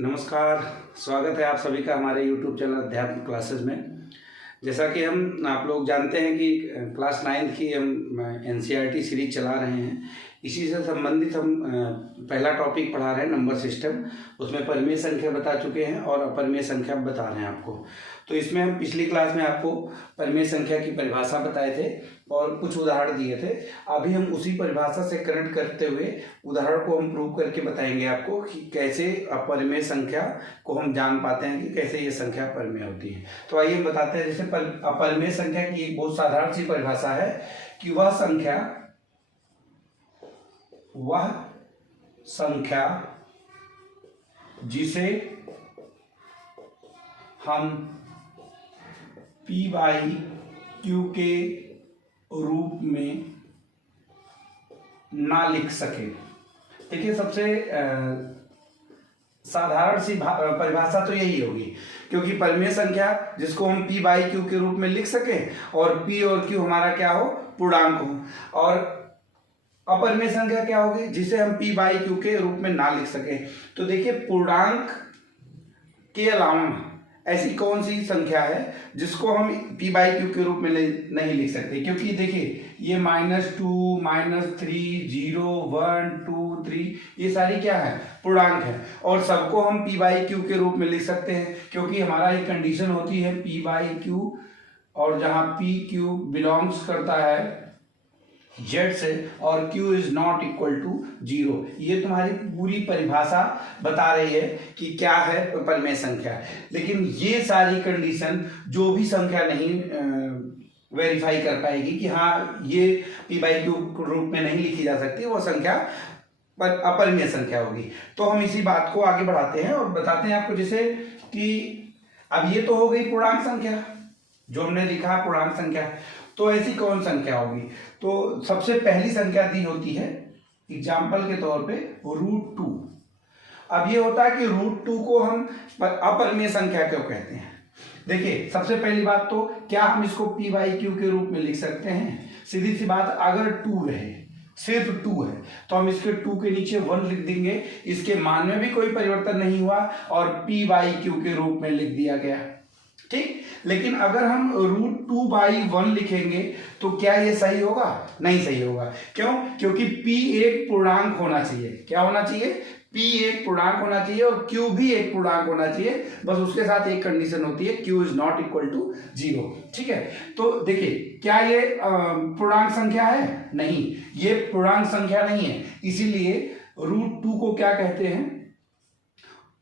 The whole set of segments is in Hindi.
नमस्कार। स्वागत है आप सभी का हमारे YouTube चैनल अध्यात्म क्लासेस में। जैसा कि हम आप लोग जानते हैं कि क्लास 9 की हम NCERT सीरीज चला रहे हैं। इसी से संबंधित हम पहला टॉपिक पढ़ा रहे हैं नंबर सिस्टम। उसमें परिमेय संख्या बता चुके हैं और अपरिमेय संख्या बता रहे हैं आपको। तो इसमें हम पिछली क्लास में आपको परिमेय संख्या की परिभाषा बताए थे और कुछ उदाहरण दिए थे। अभी हम उसी परिभाषा से कनेक्ट करते हुए उदाहरण को हम प्रूव करके बताएंगे आपको कि कैसे अपरिमेय संख्या को हम जान पाते हैं कि कैसे ये संख्या परिमेय होती है। तो आइए हम बताते हैं। जैसे अपरिमेय संख्या की एक बहुत साधारण सी परिभाषा है कि वह संख्या जिसे हम p/q के रूप में ना लिख सके। देखिए, सबसे साधारण सी परिभाषा तो यही होगी, क्योंकि परिमेय संख्या जिसको हम p/q के रूप में लिख सके और p और q हमारा क्या हो, पूर्णांक हो। और अपरिमेय संख्या क्या होगी, जिसे हम p/q के रूप में ना लिख सके। तो देखिए, पूर्णांक के अलावा ऐसी कौन सी संख्या है जिसको हम p/q के रूप में नहीं लिख सकते। क्योंकि देखिए, ये -2, -3, 0, 1, 2, 3 ये सारी क्या है, पूर्णांक है और सबको हम p/q के रूप में लिख सकते हैं। क्योंकि हमारा एक कंडीशन होती है p/q, और जहां pq बिलोंग्स करता है z से और q is not equal to 0। ये तुम्हारी पूरी परिभाषा बता रही है कि क्या है परिमेय संख्या। लेकिन ये सारी कंडीशन जो भी संख्या नहीं वेरीफाई कर पाएगी कि हाँ ये p/q रूप में नहीं लिखी जा सकती, वो संख्या पर अपरिमेय संख्या होगी। तो हम इसी बात को आगे बढ़ाते हैं और बताते हैं आपको। जैसे कि अब ये तो हो गई पूर्णांक संख्या, जो हमने लिखा पूर्णांक संख्या। तो ऐसी कौन संख्या होगी, तो सबसे पहली संख्या दी होती है एग्जाम्पल के तौर पे √2। अब ये होता है कि √2 को हम अपरिमेय संख्या क्यों कहते हैं। देखिए, सबसे पहली बात तो क्या हम इसको p/q के रूप में लिख सकते हैं। सीधी सी बात, अगर 2 रहे, सिर्फ 2 है, तो हम इसके 2 के नीचे 1 लिख देंगे। इसके मान में भी कोई परिवर्तन नहीं हुआ और p/q के रूप में लिख दिया गया, ठीक। लेकिन अगर हम √2/1 लिखेंगे तो क्या ये सही होगा? नहीं सही होगा। क्यों? क्योंकि p एक पूर्णांक होना चाहिए। क्या होना चाहिए? p एक पूर्णांक होना चाहिए और q भी एक पूर्णांक होना चाहिए। बस उसके साथ एक कंडीशन होती है, q is not equal to 0, ठीक है। तो देखिए, क्या ये पूर्णांक संख्या है? नहीं, ये पूर्णांक संख्या नहीं है। इसीलिए √2 को क्या कहते हैं,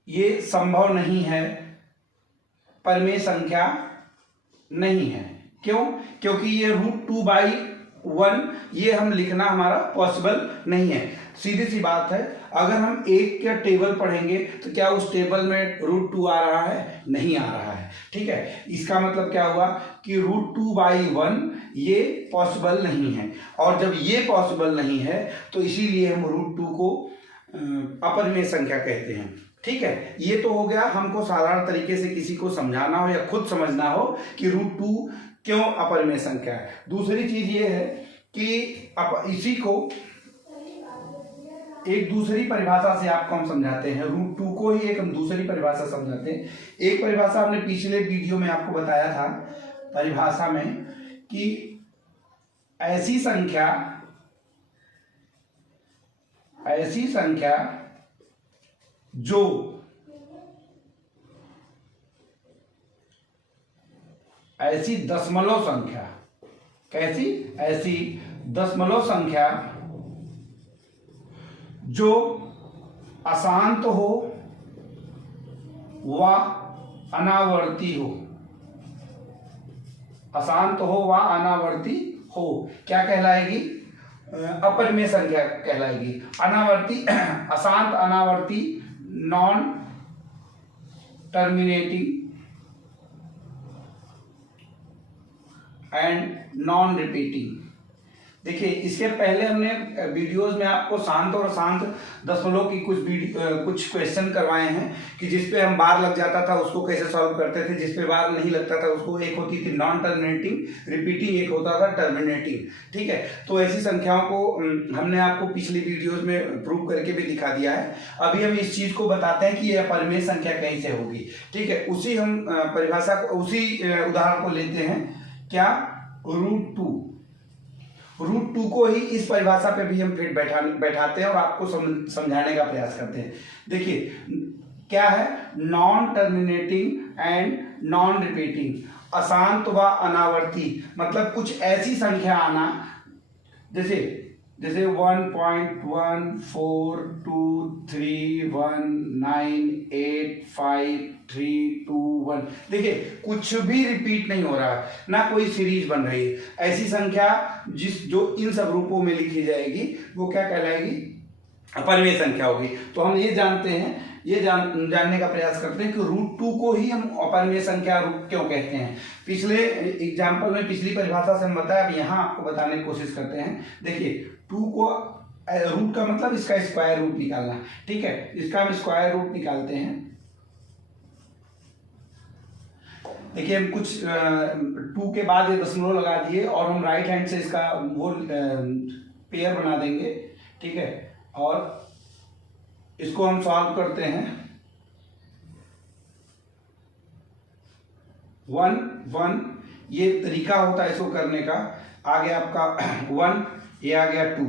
ये संभव नहीं है, परिमेय संख्या नहीं है। क्यों? क्योंकि ये √2/1 ये हम लिखना हमारा पॉसिबल नहीं है। सीधी सी बात है, अगर हम एक का टेबल पढ़ेंगे तो क्या उस टेबल में √2 आ रहा है? नहीं आ रहा है, ठीक है। इसका मतलब क्या हुआ कि √2/1 ये पॉसिबल नहीं है। और जब ये पॉसिबल नहीं है तो इसीलिए हम √2 को अपरिमेय संख्या कहते हैं, ठीक है। ये तो हो गया, हमको साधारण तरीके से किसी को समझाना हो या खुद समझना हो कि √2 क्यों अपरिमेय संख्या है। दूसरी चीज ये है कि इसी को एक दूसरी परिभाषा से आपको हम समझाते हैं। √2 को ही एक हम दूसरी परिभाषा समझाते हैं। एक परिभाषा हमने पिछले वीडियो में आपको बताया था परिभाषा में कि ऐसी संख्या जो ऐसी दशमलव संख्या, कैसी? ऐसी दशमलव संख्या जो अशांत हो व अनावर्ती हो, अशांत हो व अनावर्ती हो, क्या कहलाएगी? अपरिमेय संख्या कहलाएगी। अनावर्ती, अशांत अनावर्ती, non terminating and non repeating. देखिए इसके पहले हमने वीडियोस में आपको शांत और अशांत दशमलव की कुछ क्वेश्चन करवाए हैं कि जिस पे हम बार लग जाता था उसको कैसे सॉल्व करते थे, जिस पे बार नहीं लगता था उसको, एक होती थी नॉन टर्मिनेटिंग रिपीटिंग, एक होता था टर्मिनेटिंग। ठीक है, तो ऐसी संख्याओं को हमने आपको पिछली वीडियोज में प्रूव करके भी दिखा दिया है। अभी हम इस चीज को बताते हैं कि यह अपरिमेय संख्या कैसे होगी। ठीक है, उसी हम परिभाषा को, उसी उदाहरण को लेते हैं, क्या, √2 को ही इस परिभाषा पे भी हम फिर बैठाते हैं और आपको समझाने का प्रयास करते हैं। देखिए क्या है, non terminating and non repeating, अशांत व अनावर्ती, मतलब कुछ ऐसी संख्या आना जैसे 1.14231985321। देखिए कुछ भी रिपीट नहीं हो रहा है, ना कोई सीरीज बन रही है। ऐसी संख्या जो इन सब रूपों में लिखी जाएगी वो क्या कहलाएगी, अपरिमेय संख्या होगी। तो हम ये जानते हैं, ये जानने का प्रयास करते हैं कि √2 को ही हम अपरिमेय संख्या रूप क्यों कहते हैं। पिछले एग्जाम्पल में, पिछली परिभाषा से हम बताया, अब यहाँ आपको बताने की कोशिश करते हैं। देखिए 2 को रूट का मतलब इसका स्क्वायर रूट निकालना। ठीक है, इसका हम स्क्वायर रूट निकालते हैं। देखिए हम कुछ 2 के बाद ये दशमलव लगा दिए और हम राइट हैंड से इसका वो पेयर बना देंगे। ठीक है, और इसको हम सॉल्व करते हैं। 1 ये तरीका होता है इसको करने का। आ गया आपका 1, ये आ गया 2।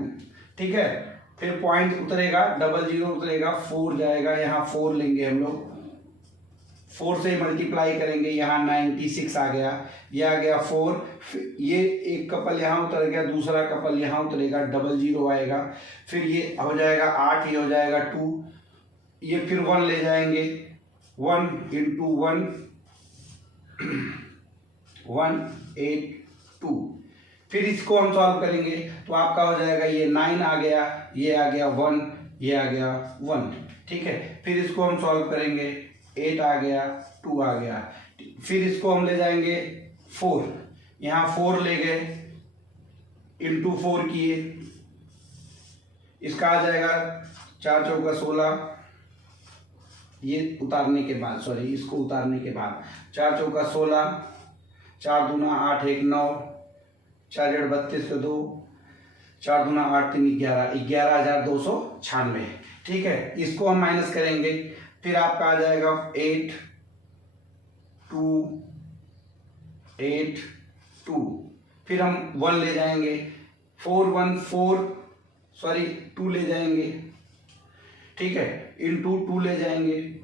ठीक है, फिर पॉइंट उतरेगा, 00 उतरेगा, 4 जाएगा, यहाँ 4 लेंगे हम लोग, 4 से मल्टीप्लाई करेंगे, यहाँ 96 आ गया, ये आ गया 4, ये एक कपल यहाँ उतर गया, दूसरा कपल यहाँ उतरेगा, 00 आएगा, फिर ये हो जाएगा 8, ये हो जाएगा 2, ये फिर 1 ले जाएंगे, 1 × 1 182। फिर इसको हम सॉल्व करेंगे तो आपका हो जाएगा, ये 9 आ गया, ये आ गया 1, ये आ गया 1। ठीक है, फिर इसको हम सॉल्व करेंगे, 8 आ गया, 2 आ गया, फिर इसको हम ले जाएंगे 4, यहाँ 4 ले गए, × 4 किए, इसका आ जाएगा 4 चौका 16, ये उतारने के बाद, सॉरी इसको उतारने के बाद, 4 चौका 16, 4 दूना 8, 1 9, 4 जेड 32 2, 4 दूना 8 3 11, 11,296। ठीक है, इसको हम माइनस करेंगे, फिर आपका आ जाएगा 8 2 8 2, फिर हम 1 ले जाएंगे, 4 1 4, सॉरी 2 ले जाएंगे। ठीक है, × 2 ले जाएंगे,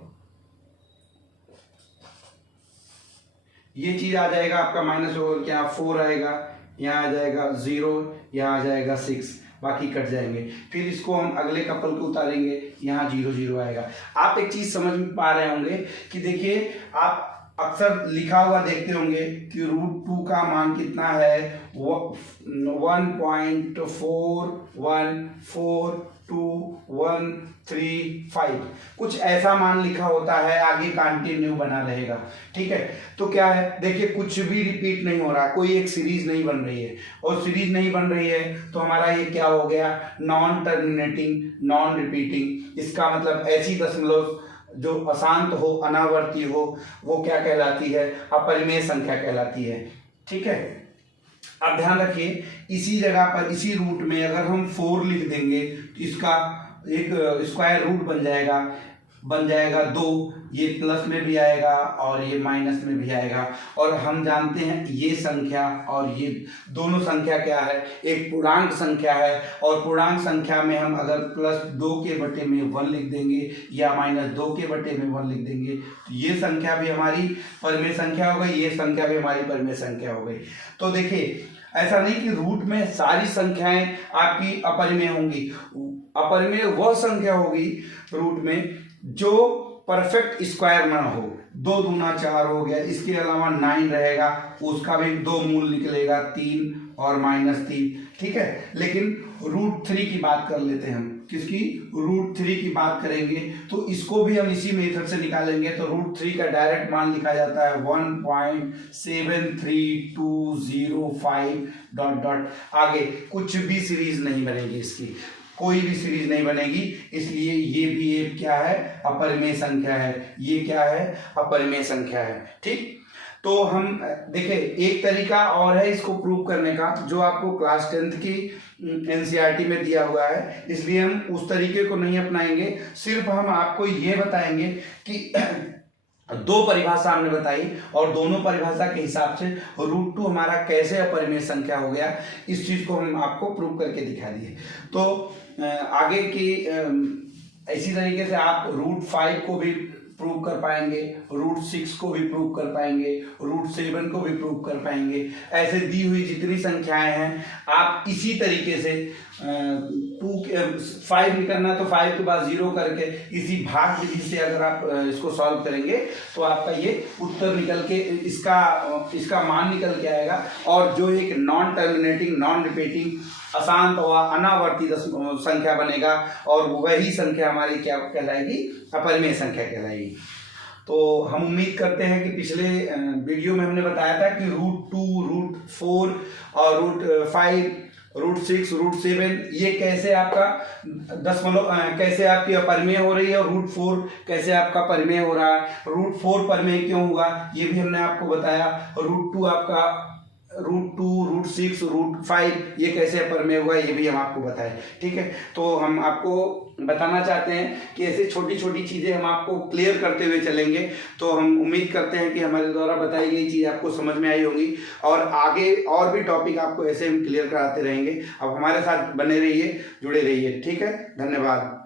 ये चीज आ जाएगा आपका माइनस होगा, क्या 4 आएगा, यहाँ आ जाएगा 0, यहाँ आ जाएगा 6, बाकी कट जाएंगे। फिर इसको हम अगले कपल को उतारेंगे, यहाँ 0 0 आएगा। आप एक चीज समझ में पा रहे होंगे कि देखिए आप अक्सर लिखा हुआ देखते होंगे कि √2 का मान कितना है, 1.4142135, कुछ ऐसा मान लिखा होता है, आगे कंटिन्यू बना रहेगा। ठीक है, तो क्या है, देखिए कुछ भी रिपीट नहीं हो रहा, कोई एक सीरीज नहीं बन रही है, और सीरीज नहीं बन रही है तो हमारा ये क्या हो गया, नॉन टर्मिनेटिंग नॉन रिपीटिंग। इसका मतलब ऐसी दशमलव जो अशांत हो, अनावर्ती हो, वो क्या कहलाती है, अपरिमेय संख्या कहलाती है। ठीक है, अब ध्यान रखिए, इसी जगह पर, इसी रूट में अगर हम 4 लिख देंगे तो इसका एक स्क्वायर रूट बन जाएगा 2, ये प्लस में भी आएगा और ये माइनस में भी आएगा। और हम जानते हैं ये संख्या और ये दोनों संख्या क्या है, एक पूर्णांक संख्या है, और पूर्णांक संख्या में हम अगर +2 के बटे में 1 लिख देंगे या -2 के बटे में 1 लिख देंगे तो ये संख्या भी हमारी परिमेय संख्या हो गई, ये संख्या भी हमारी परिमेय संख्या हो गई। तो देखिए ऐसा नहीं कि रूट में सारी संख्याएं आपकी अपरिमेय होंगी, अपरिमेय वह संख्या होगी रूट में जो परफेक्ट स्क्वायर ना हो। 2 दूना 4 हो गया, इसके अलावा 9 रहेगा, उसका भी 2 मूल निकलेगा, 3 और -3। ठीक है, लेकिन √3 की बात कर लेते हैं हम। किसकी? √3 की बात करेंगे तो इसको भी हम इसी मेथड से निकालेंगे। तो √3 का डायरेक्ट मान लिखा जाता है 1.73205 डॉट डॉट। आगे कुछ भी सीरीज नहीं बनेगी, इसकी कोई भी सीरीज नहीं बनेगी, इसलिए ये भी एक क्या है? अपरिमेय संख्या है। ये क्या है? अपरिमेय संख्या है। ठीक, तो हम देखिए एक तरीका और है इसको प्रूव करने का, जो आपको क्लास 10th की एनसीईआरटी में दिया हुआ है, इसलिए हम उस तरीके को नहीं अपनाएंगे। सिर्फ हम आपको ये बताएंगे कि दो परिभाषा हमने बताई और दोनों परिभाषा के हिसाब से √2 हमारा कैसे अपरिमेय संख्या हो गया, इस चीज को हम आपको प्रूव करके दिखा दिए। तो आगे की इसी तरीके से आप √5 को भी प्रूव कर पाएंगे, √6 को भी प्रूव कर पाएंगे, √7 को भी प्रूव कर पाएंगे। ऐसे दी हुई जितनी संख्याएं हैं आप इसी तरीके से 5 निकलना तो 5 के बाद 0 करके इसी भाग विधि से अगर आप इसको सॉल्व करेंगे तो आपका ये उत्तर निकल के इसका मान निकल के आएगा। और जो एक नॉन टर्मिनेटिंग नॉन रिपीटिंग अशांत व अनावर्ती संख्या बनेगा और वही संख्या हमारी क्या कहलाएगी? अपरिमेय संख्या कहलाएगी। तो हम उम्मीद करते हैं कि पिछले वीडियो में हमने बताया था कि √2, √4 और √5, √6, √7 ये कैसे आपका दशमलव कैसे आपकी अपरिमेय हो रही है और √4 कैसे आपका परिमेय हो रहा है। √4 परिमेय क्यों हुआ ये भी हमने आपको बताया। √2 आपका √2, √6, √5 ये कैसे अपरिमेय हुआ ये भी हम आपको बताएं। ठीक है, तो हम आपको बताना चाहते हैं कि ऐसे छोटी छोटी चीज़ें हम आपको क्लियर करते हुए चलेंगे। तो हम उम्मीद करते हैं कि हमारे द्वारा बताई गई चीज़ आपको समझ में आई होगी और आगे और भी टॉपिक आपको ऐसे हम क्लियर कराते रहेंगे। अब हमारे साथ बने रहिए, जुड़े रहिए। ठीक है, धन्यवाद।